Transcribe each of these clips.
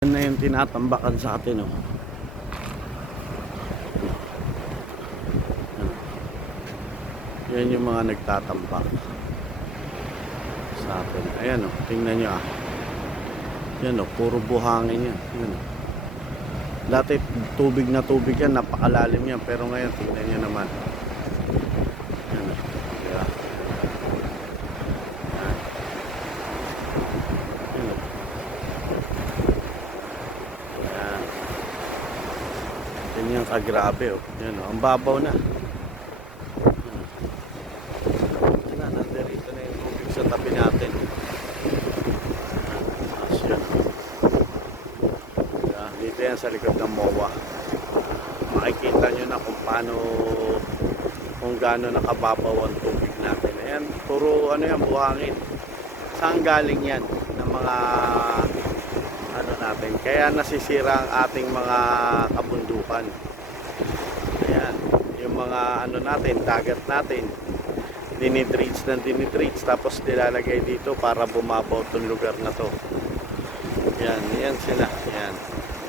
Yan na yung tinatambakan sa atin, oh. Yan yung mga nagtatambak sa atin. Ayan, oh. Tingnan nyo, ah. Yan, oh. Puro buhangin yan. Yan, oh. Dati tubig na tubig yan, napakalalim yan. Pero ngayon, tingnan nyo naman. Yan, oh. Diba? Yan. Yan, oh. Yan. Yan yung kagrabe oh. Yan oh. Ang babaw na. Na, nandirito na yung tubig sa tabi natin. Tapos yan. Yan, Dito yan sa likod ng MOA. Makikita nyo na kung paano kung gaano nakababaw ang tubig natin. Ayan, puro ano yan, buhangin. Saan galing yan ng mga. Kaya nasisira ang ating mga kabundukan. Ayan, yung mga ano natin, dagat natin. Dinitreats ng dinitreats tapos nilalagay dito para bumabaw tong lugar na to. Yan, yan sila. Yan.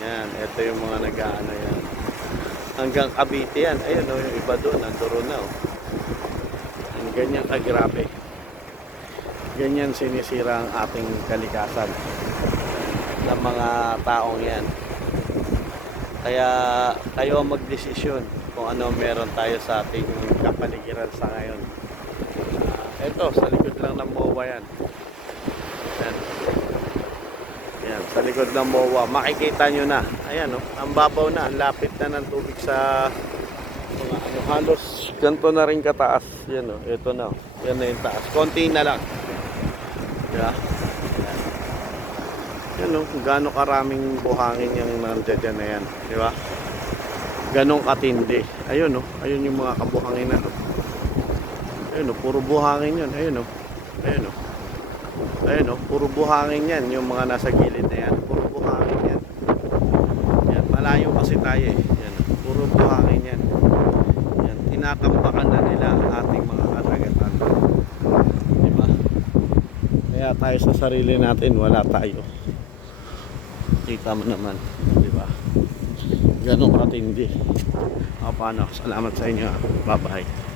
Yan, ito yung mga nag-ano yan. Hanggang Cavite yan. Ayun o, yung iba doon, nanduro na o. Ang ganyan kagrabe. Ganyan sinisira ang ating kalikasan ng mga taong yan. Kaya kayo ang magdesisyon kung ano meron tayo sa ating kapaligiran sa ngayon. Ah, ito, sa likod lang ng MOA yan. Yan. Yan, sa likod ng MOA. Makikita nyo na. Ayan, oh, ang babaw na. Ang lapit na ng tubig sa mga ano, halos ganito na rin kataas. Yan, oh, ito na. Oh. Yan na yung taas. Konti na lang. Yeah. Yan. O, kung gaano karaming buhangin yung nandiyan na yan. Di ba? Ganong katindi. Ayun o, ayun yung mga kabuhangin na. Ayun o, puro buhangin yan. Ayun o. Ayun o. Ayun o, puro buhangin yan. Yung mga nasa gilid na yan. Puro buhangin yan. Yan, malayo kasi tayo eh. Yan puro buhangin yan. Yan, tinatambakan na nila ang ating mga karagatan. Di ba? Kaya tayo sa sarili natin, wala tayo. Kita mo naman, di ba? Ganong katindi. O, paano? Salamat sa inyo. ah. Bye-bye.